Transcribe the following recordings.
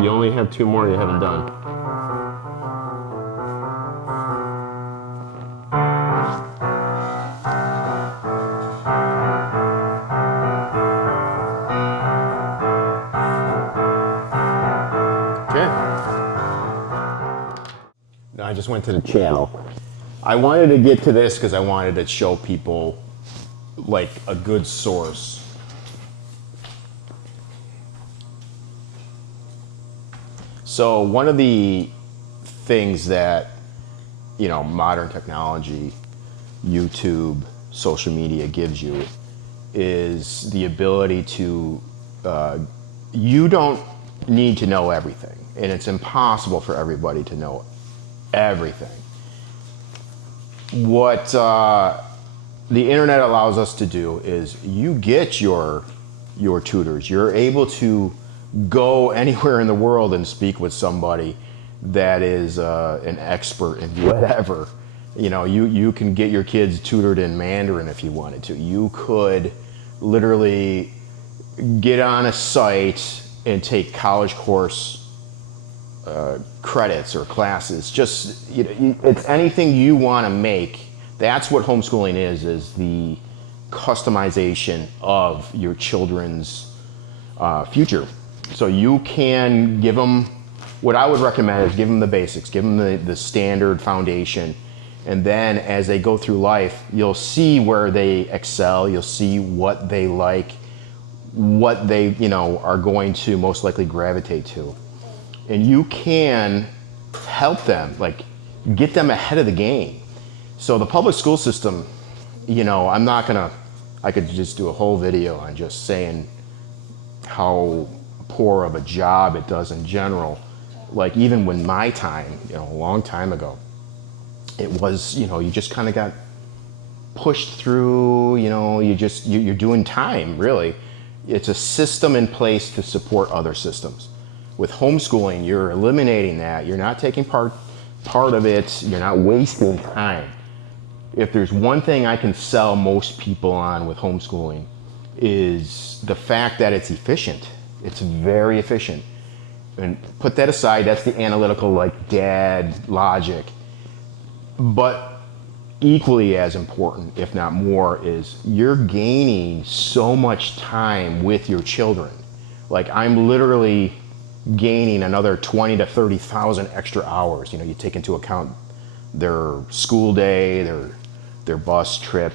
You only have two more you haven't done. Okay. Now I just went to the channel. I wanted to get to this because I wanted to show people like a good source. So one of the things that, you know, modern technology, YouTube, social media gives you is the ability to, you don't need to know everything. And it's impossible for everybody to know everything. What the internet allows us to do is you get your tutors. You're able to go anywhere in the world and speak with somebody that is an expert in whatever. You know, you can get your kids tutored in Mandarin if you wanted to. You could literally get on a site and take college course credits or classes. Just, you know, it's anything you want to make. That's what homeschooling is the customization of your children's future. So you can give them, what I would recommend is give them the basics, give them the standard foundation, and then as they go through life, you'll see where they excel, you'll see what they like, what they, you know, are going to most likely gravitate to. And you can help them, like get them ahead of the game. So the public school system, you know, I could just do a whole video on just saying how poor of a job it does in general. Like even when my time, you know, a long time ago, it was, you know, you just kind of got pushed through, you know, you're doing time, really. It's a system in place to support other systems. With homeschooling, you're eliminating that. You're not taking part of it. You're not wasting time. If there's one thing I can sell most people on with homeschooling is the fact that it's efficient. It's very efficient. And put that aside, that's the analytical, like dad logic. But equally as important, if not more, is you're gaining so much time with your children. Like I'm literally gaining another 20 to 30,000 extra hours. You know, you take into account their school day, their bus trip.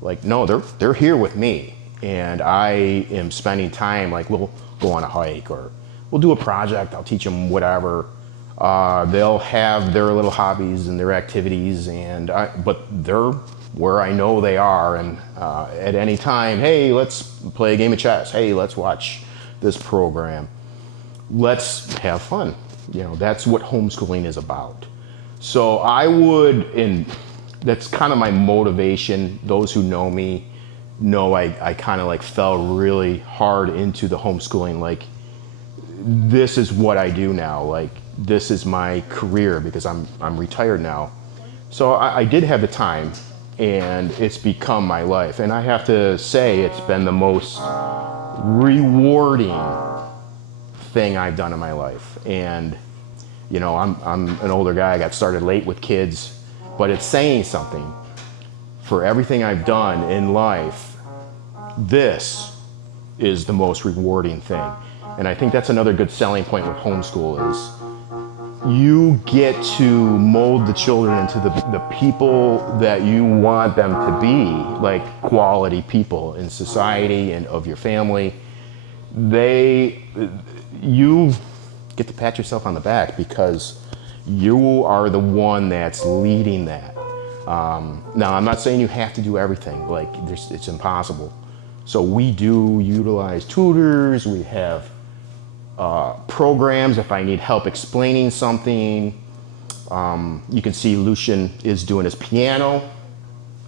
Like, no, they're here with me, and I am spending time. Like, we'll go on a hike, or we'll do a project. I'll teach them whatever. They'll have their little hobbies and their activities, but they're where I know they are, and at any time, hey, let's play a game of chess. Hey, let's watch this program. Let's have fun. You know, that's what homeschooling is about. So I would, and that's kind of my motivation. Those who know me know I kind of like fell really hard into the homeschooling. Like, this is what I do now. Like, this is my career because I'm retired now. So I did have the time, and it's become my life. And I have to say, it's been the most rewarding thing I've done in my life. And you know, I'm an older guy. I got started late with kids, but it's saying something. For everything I've done in life, this is the most rewarding thing. And I think that's another good selling point with homeschool is you get to mold the children into the people that you want them to be, like quality people in society and of your family. You get to pat yourself on the back because you are the one that's leading that. Now, I'm not saying you have to do everything. Like, it's impossible. So we do utilize tutors. We have programs if I need help explaining something. You can see Lucian is doing his piano.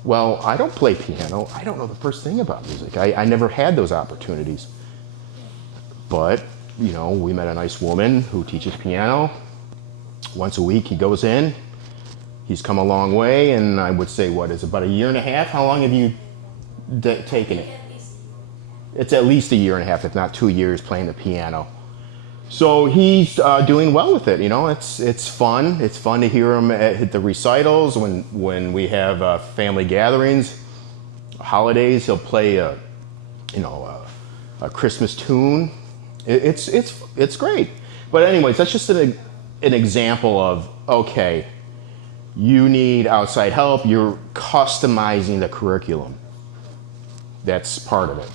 Well, I don't play piano. I don't know the first thing about music. I never had those opportunities. But, you know, we met a nice woman who teaches piano. Once a week he goes in. He's come a long way, and I would say, what, is it about a year and a half? How long have you taken it? It's at least a year and a half, if not 2 years, playing the piano. So he's doing well with it. You know, it's fun. It's fun to hear him at the recitals when we have family gatherings, holidays. He'll play a Christmas tune. It's great. But anyways, that's just an example of, okay, you need outside help. You're customizing the curriculum. That's part of it.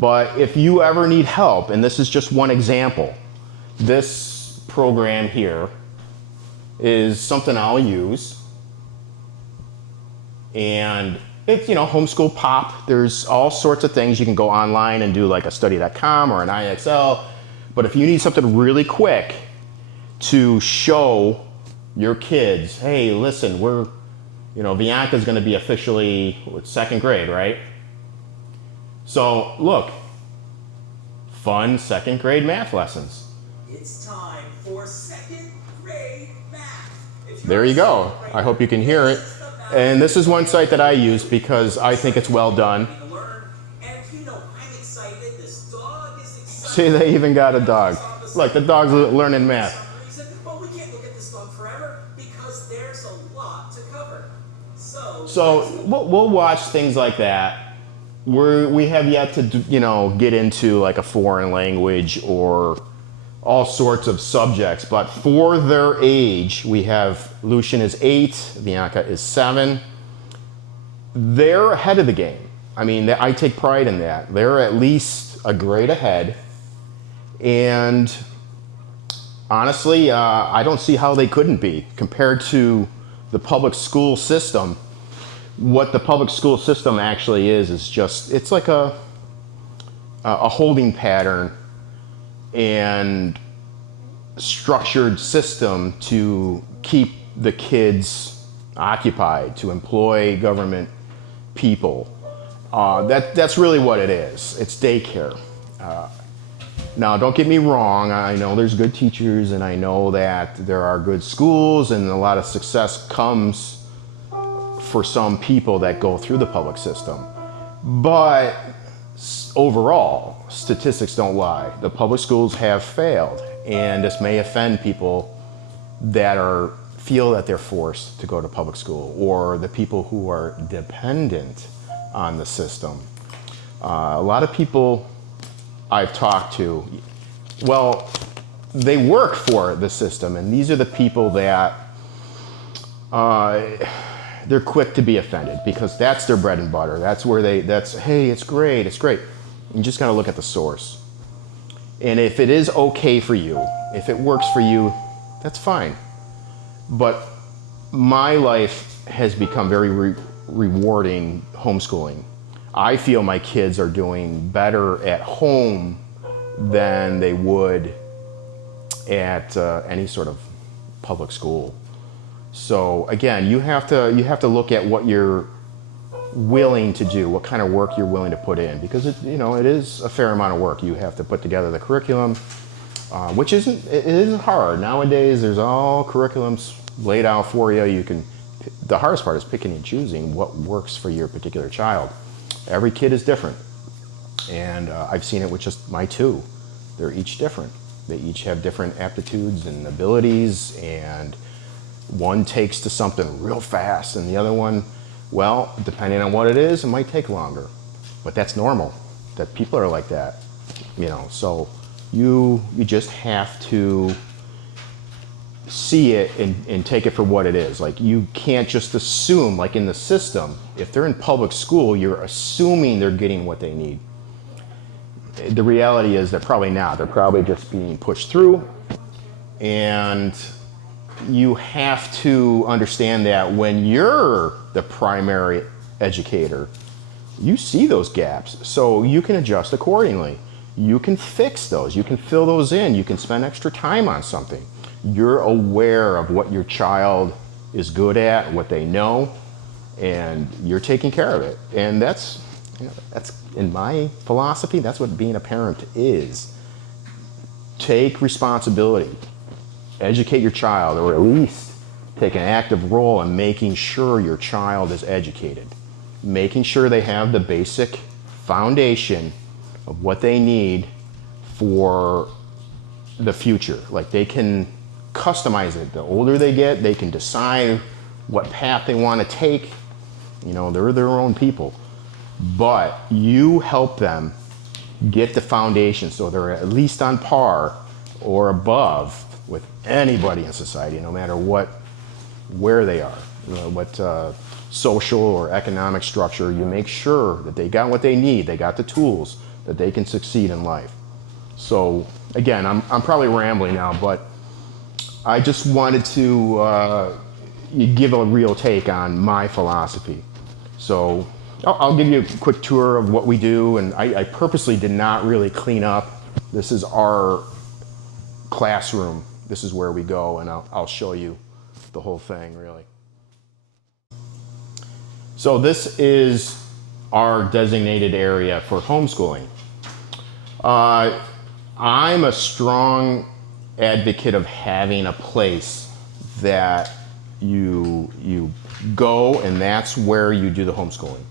But if you ever need help, and this is just one example, this program here is something I'll use. And it's, homeschool pop. There's all sorts of things. You can go online and do like a study.com or an IXL. But if you need something really quick to show your kids, hey, listen, Bianca's going to be officially second grade, right? So look, fun second grade math lessons. It's time for second grade math. There you go. I hope you can hear it. And this is one site that I use because I think it's well done. See, they even got a dog. Look, the dog's learning math. But we can't look at this dog forever because there's a lot to cover. So we'll watch things like that. We have yet to get into like a foreign language or all sorts of subjects, but for their age, we have Lucian is 8, Bianca is 7. They're ahead of the game. I mean, I take pride in that. They're at least a grade ahead, and honestly, I don't see how they couldn't be compared to the public school system. What the public school system actually is just, it's like a holding pattern and structured system to keep the kids occupied, to employ government people. That's really what it is. It's daycare. Now, don't get me wrong. I know there's good teachers, and I know that there are good schools, and a lot of success comes for some people that go through the public system. But overall, statistics don't lie. The public schools have failed, and this may offend people that feel that they're forced to go to public school, or the people who are dependent on the system. A lot of people I've talked to, well, they work for the system, and these are the people that they're quick to be offended because that's their bread and butter. That's where hey, it's great, it's great. You just gotta look at the source. And if it is okay for you, if it works for you, that's fine. But my life has become very rewarding homeschooling. I feel my kids are doing better at home than they would at any sort of public school. So again, you have to look at what you're willing to do, what kind of work you're willing to put in, because it is a fair amount of work. You have to put together the curriculum, which isn't hard. Nowadays, there's all curriculums laid out for you. The hardest part is picking and choosing what works for your particular child. Every kid is different, and I've seen it with just my two. They're each different. They each have different aptitudes and abilities, and one takes to something real fast, and the other one, well, depending on what it is, it might take longer. But that's normal. That people are like that, So you just have to see it and take it for what it is. Like, you can't just assume, like in the system, if they're in public school, you're assuming they're getting what they need. The reality is they're probably not. They're probably just being pushed through, and you have to understand that when you're the primary educator, you see those gaps, so you can adjust accordingly. You can fix those. You can fill those in. You can spend extra time on something. You're aware of what your child is good at, what they know, and you're taking care of it. And that's in my philosophy, that's what being a parent is. Take responsibility. Educate your child, or at least take an active role in making sure your child is educated. Making sure they have the basic foundation of what they need for the future. Like they can customize it. The older they get, they can decide what path they want to take. You know, they're their own people. But you help them get the foundation so they're at least on par or above with anybody in society, no matter where they are, you know, what social or economic structure. You make sure that they got what they need, they got the tools that they can succeed in life. So again, I'm probably rambling now, but I just wanted to give a real take on my philosophy. So I'll give you a quick tour of what we do, and I purposely did not really clean up. This is our classroom. This is where we go, and I'll show you the whole thing, really. So this is our designated area for homeschooling. I'm a strong advocate of having a place that you go, and that's where you do the homeschooling.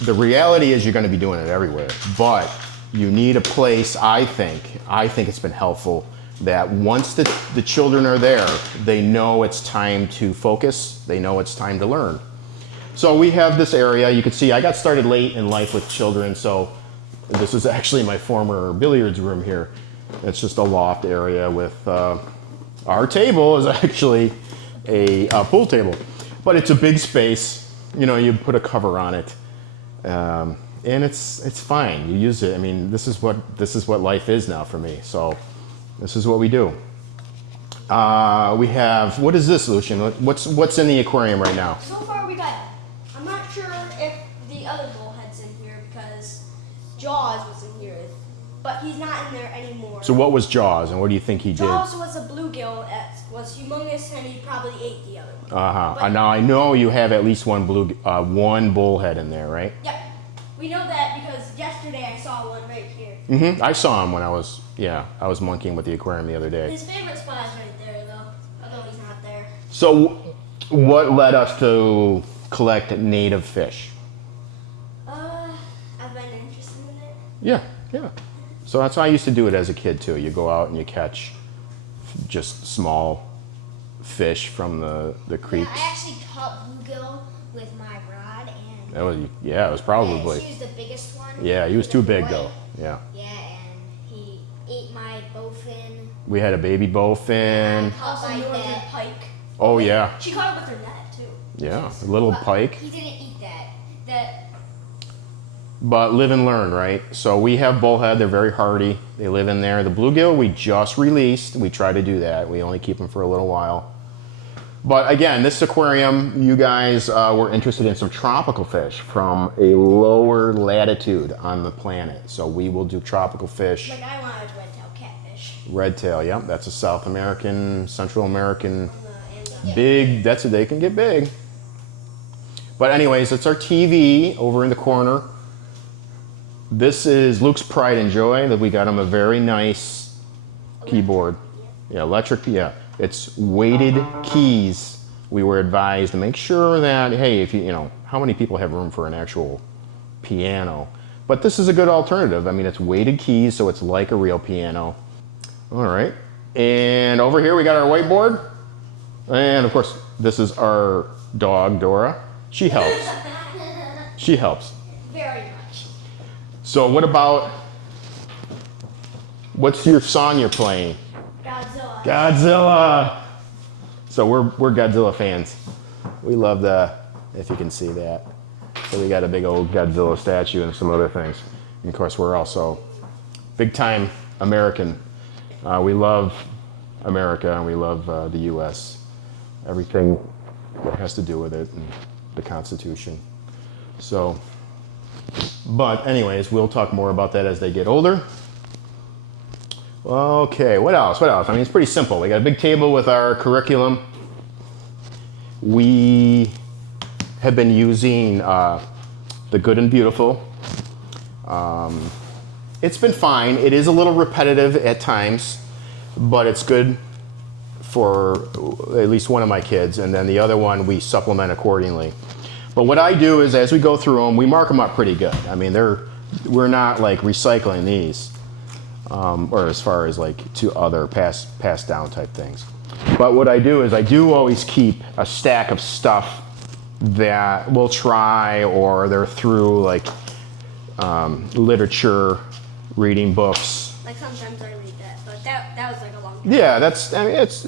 The reality is you're going to be doing it everywhere, but you need a place. I think it's been helpful that once the children are there, they know it's time to focus, they know it's time to learn. So we have this area. You can see I got started late in life with children, so this is actually my former billiards room here. It's just a loft area with our table is actually a pool table, but it's a big space. You know, you put a cover on it, and it's fine. You use it. I mean, this is what life is now for me. So this is what we do. We have, what is this, Lucian? What's in the aquarium right now? So far we got, I'm not sure if the other bullhead's in here because Jaws was in here, but he's not in there anymore. So what was Jaws, and what do you think he did? Jaws was a bluegill that was humongous, and he probably ate the other one. Now I know you have at least one bullhead in there, right? Yep. We know that because yesterday I saw one right here. Mm-hmm. I saw him when I was monkeying with the aquarium the other day. His favorite spot is right there, though, although he's not there. So what led us to collect native fish? I've been interested in it. Yeah. So that's how I used to do it as a kid too. You go out and you catch just small fish from the creeks. Yeah, I actually caught bluegill with my rod, and It was probably. he was the biggest one. Yeah, he was too big boy. though. Yeah. Yeah, and he ate my bowfin. We had a baby bowfin. Caught Also my northern net. pike. Oh yeah. She caught it with her net, too. Yeah, a little But pike. He didn't eat that. But live and learn, right? So we have bullhead. They're very hardy. They live in there. The bluegill we just released. We try to do that. We only keep them for a little while. But again, this aquarium, you guys were interested in some tropical fish from a lower latitude on the planet. So we will do tropical fish. Like I wanted red-tailed catfish. Redtail, yep. That's a South American, Central American, And, big. They can get big. But anyways, it's our TV over in the corner. This is Luke's pride and joy that we got him a very nice keyboard. Yeah, electric, yeah. It's weighted keys. We were advised to make sure that, hey, if you know, how many people have room for an actual piano? But this is a good alternative. I mean, it's weighted keys, so it's like a real piano. All right. And over here we got our whiteboard. And of course, this is our dog, Dora. She helps. She helps. very much. So what's your song you're playing? Godzilla. Godzilla. So we're Godzilla fans. We love if you can see that. So we got a big old Godzilla statue and some other things. And of course, we're also big time American. We love America and we love the U.S. Everything that has to do with it and the Constitution. So, but anyways, we'll talk more about that as they get older. Okay, what else? I mean, it's pretty simple. We got a big table with our curriculum. We have been using The Good and Beautiful. It's been fine. It is a little repetitive at times, but it's good for at least one of my kids, and then the other one we supplement accordingly. But what I do is as we go through them, we mark them up pretty good. I mean, we're not like recycling these. or as far as like to other passed down type things. But what I do is I do always keep a stack of stuff that we'll try, or they're through like literature, reading books. Like sometimes I read that, but that was like a long time. Yeah,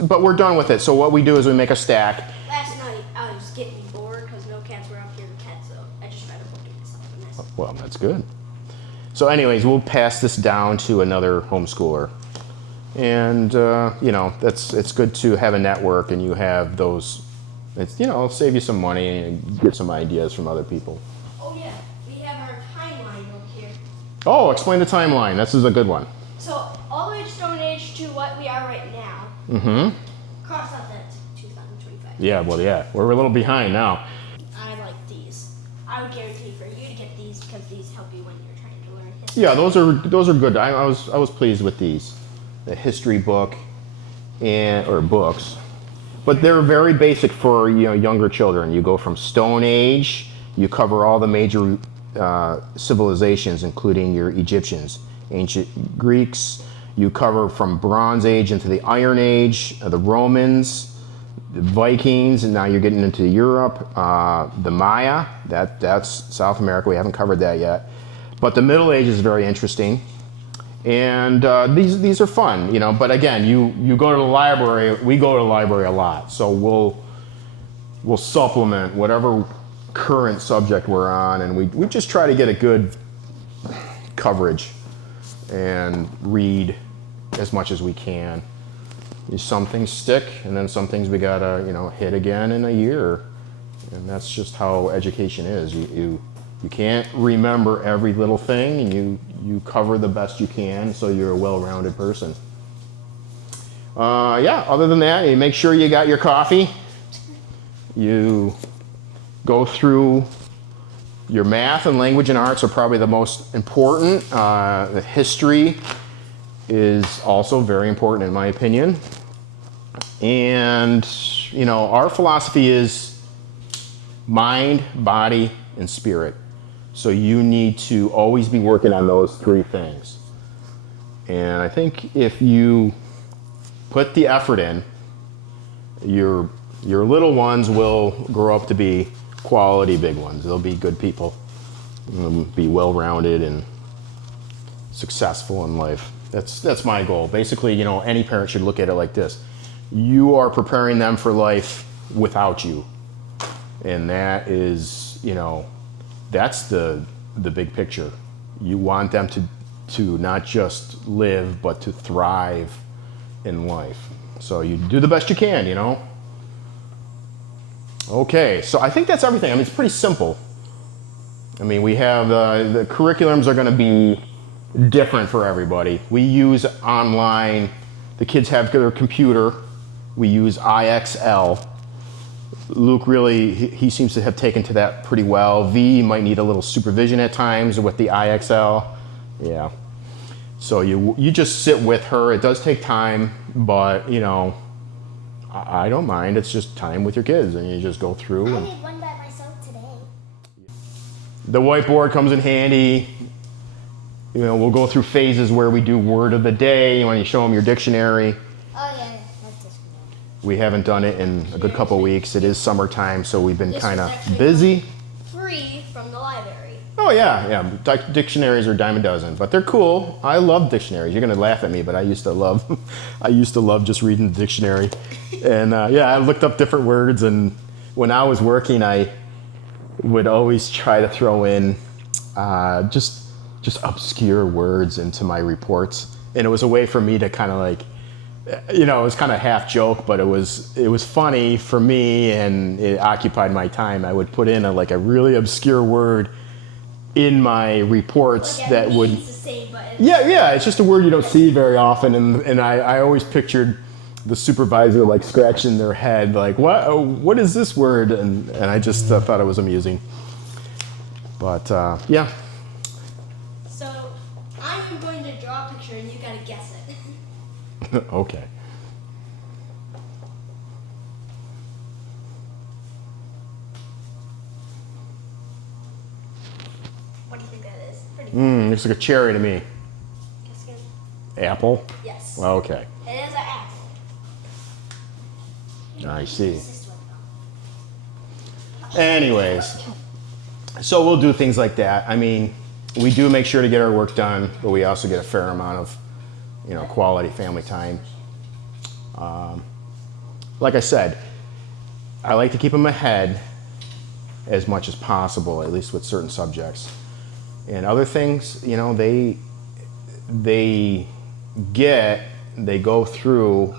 but we're done with it. So what we do is we make a stack. Last night I was getting bored because no cats were out here to pet, so I just read a book to myself. And that's Well, that's good. So anyways, we'll pass this down to another homeschooler. And, it's good to have a network, and you have those, it'll save you some money and get some ideas from other people. Oh yeah, we have our timeline over here. Oh, explain the timeline. This is a good one. So all the way to Stone Age to what we are right now. Mm-hmm. Cross out that 2025. Yeah, we're a little behind now. I like these. I would guarantee for you to get these because these help you when you're trying to learn history. Yeah, those are good. I was pleased with these. The history book or books, but they're very basic for younger children. You go from Stone Age, you cover all the major civilizations, including your Egyptians, ancient Greeks. You cover from Bronze Age into the Iron Age, the Romans, the Vikings, and now you're getting into Europe. The Maya, that's South America. We haven't covered that yet, but the Middle Age is very interesting. And these are fun, But again, you go to the library. We go to the library a lot, so we'll supplement whatever current subject we're on, and we just try to get a good coverage and read as much as we can. Some things stick, and then some things we gotta hit again in a year, and that's just how education is. You can't remember every little thing, and you cover the best you can, so you're a well-rounded person. Other than that, you make sure you got your coffee. You go through your math and language and arts are probably the most important. The history is also very important in my opinion. And, our philosophy is mind, body, and spirit. So you need to always be working on those three things. And I think if you put the effort in, your little ones will grow up to be quality big ones. They'll be good people, be well-rounded and successful in life. That's my goal. Basically, any parent should look at it like this. You are preparing them for life without you. And that is, that's the big picture. You want them to not just live, but to thrive in life. So you do the best you can, Okay, so I think that's everything. It's pretty simple. We have the curriculums are going to be different for everybody. We use online. The kids have their computer. We use IXL. Luke really, he seems to have taken to that pretty well. V might need a little supervision at times with the IXL. Yeah. So you just sit with her. It does take time, but I don't mind. It's just time with your kids, and you just go through. I And did one by myself today. the whiteboard comes in handy. We'll go through phases where we do word of the day. When you show them your dictionary. Oh yeah, that's just We haven't done it in a good couple weeks. It is summertime, so we've been This kind was of actually busy. free from the library. Oh yeah. Dictionaries are a dime a dozen, but they're cool. I love dictionaries. You're gonna laugh at me, but I used to love just reading the dictionary. And I looked up different words, and when I was working, I would always try to throw in just obscure words into my reports, and it was a way for me to kind of like, it was kind of half joke, but it was funny for me, and it occupied my time. I would put in a really obscure word in my reports Like, that would. means the same, but Yeah, it's just a word you don't see very often, and I always pictured the supervisor scratching their head, what is this word? And I just thought it was amusing. But yeah. So I'm going to draw a picture, and you gotta guess it. Okay. What do you think that is? Pretty cool. Looks like a cherry to me. Guess again. Apple? Yes. Okay. It is an apple. I see. Assist with them. Anyways, so we'll do things like that. I mean, we do make sure to get our work done, but we also get a fair amount of, quality family time. Like I said, I like to keep them ahead as much as possible, at least with certain subjects. And other things, they go through,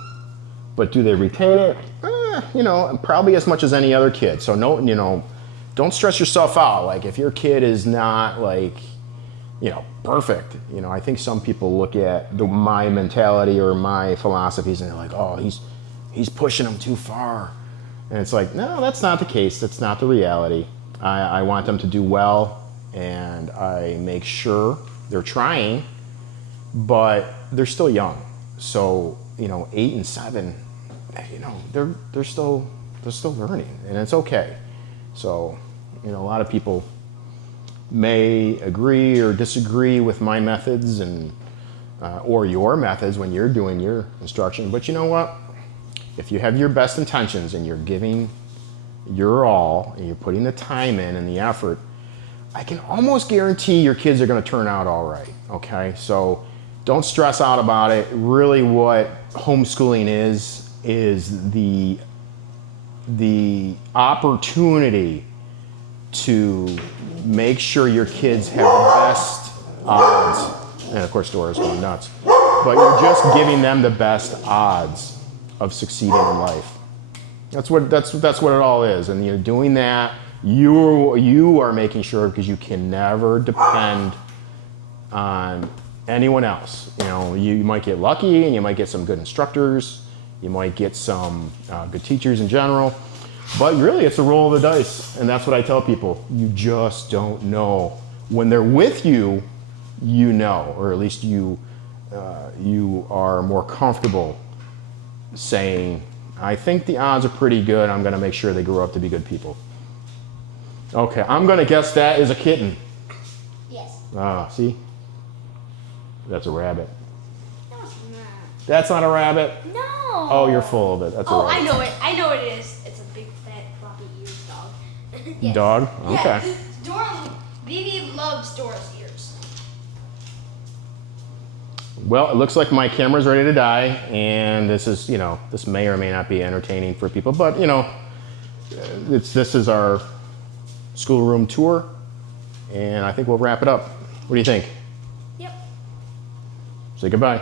but do they retain it? Probably as much as any other kid. So don't stress yourself out. Like if your kid is not perfect. I think some people look at my mentality or my philosophies and they're like, oh, he's pushing them too far. And it's like, no, that's not the case. That's not the reality. I want them to do well, and I make sure they're trying, but they're still young. So 8 and 7, they're still learning, and it's okay. So a lot of people may agree or disagree with my methods and or your methods when you're doing your instruction. But you know what? If you have your best intentions and you're giving your all and you're putting the time in and the effort, I can almost guarantee your kids are going to turn out all right. Okay, so don't stress out about it. Really, what homeschooling is the opportunity to make sure your kids have the best odds. And of course, Dora's going nuts. But you're just giving them the best odds of succeeding in life. That's what it all is. And you're doing that. You are making sure, because you can never depend on anyone else. You might get lucky and you might get some good instructors. You might get some good teachers in general. But really, it's a roll of the dice. And that's what I tell people. You just don't know. When they're with you, or at least you are more comfortable saying, I think the odds are pretty good. I'm going to make sure they grow up to be good people. Okay, I'm going to guess that is a kitten. Yes. See? That's a rabbit. No, it's not. That's not a rabbit? No. Oh, you're full of it. That's a Oh, rabbit. I know it. I know what it is. It's a big, fat, floppy eared dog. Yes. Dog? Okay. Yeah, Dora, Vivi loves Dora's ears. Well, it looks like my camera's ready to die, and this is, this may or may not be entertaining for people, but, this is our schoolroom tour, and I think we'll wrap it up. What do you think? Yep. Say goodbye.